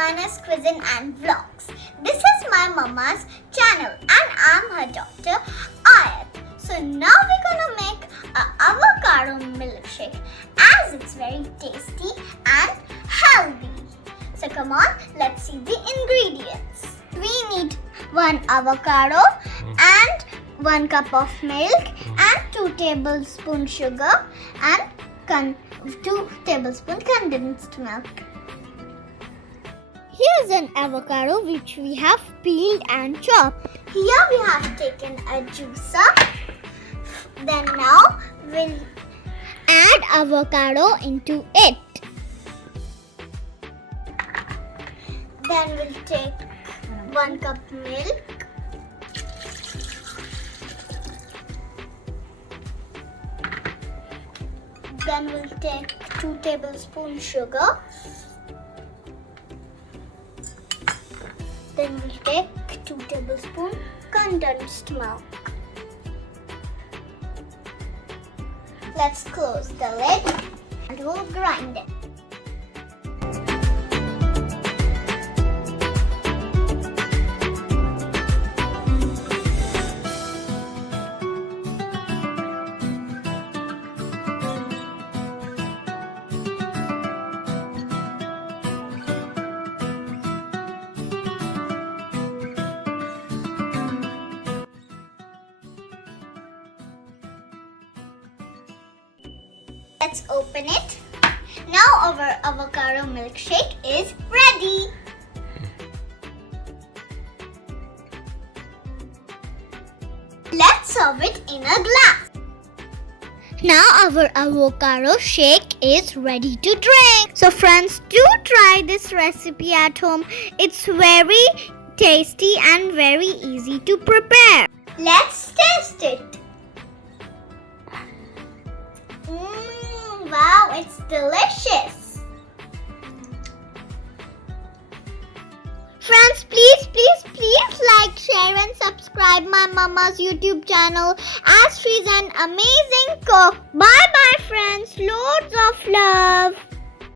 Shabana's Cuisine and Vlogs. This is my mama's channel and I'm her daughter AAYAT. So now we're gonna make an avocado milkshake as it's very tasty and healthy. So come on, let's see the ingredients. We need 1 avocado and 1 cup of milk and 2 tablespoons sugar and 2 tablespoons condensed milk. Here's an avocado which we have peeled and chopped. Here we have taken a juicer. Then now we'll add avocado into it. Then we'll take 1 cup milk. Then we'll take 2 tablespoons sugar. Then we'll take 2 tablespoons condensed milk. Let's close the lid and we'll grind it. Let's open it. Now our avocado milkshake is ready. Let's serve it in a glass. Now our avocado shake is ready to drink. So friends, do try this recipe at home. It's very tasty and very easy to prepare. Let's taste it. Wow, it's delicious. Friends, please like, share and subscribe my mama's YouTube channel as she's an amazing cook. Bye bye friends. Loads of love.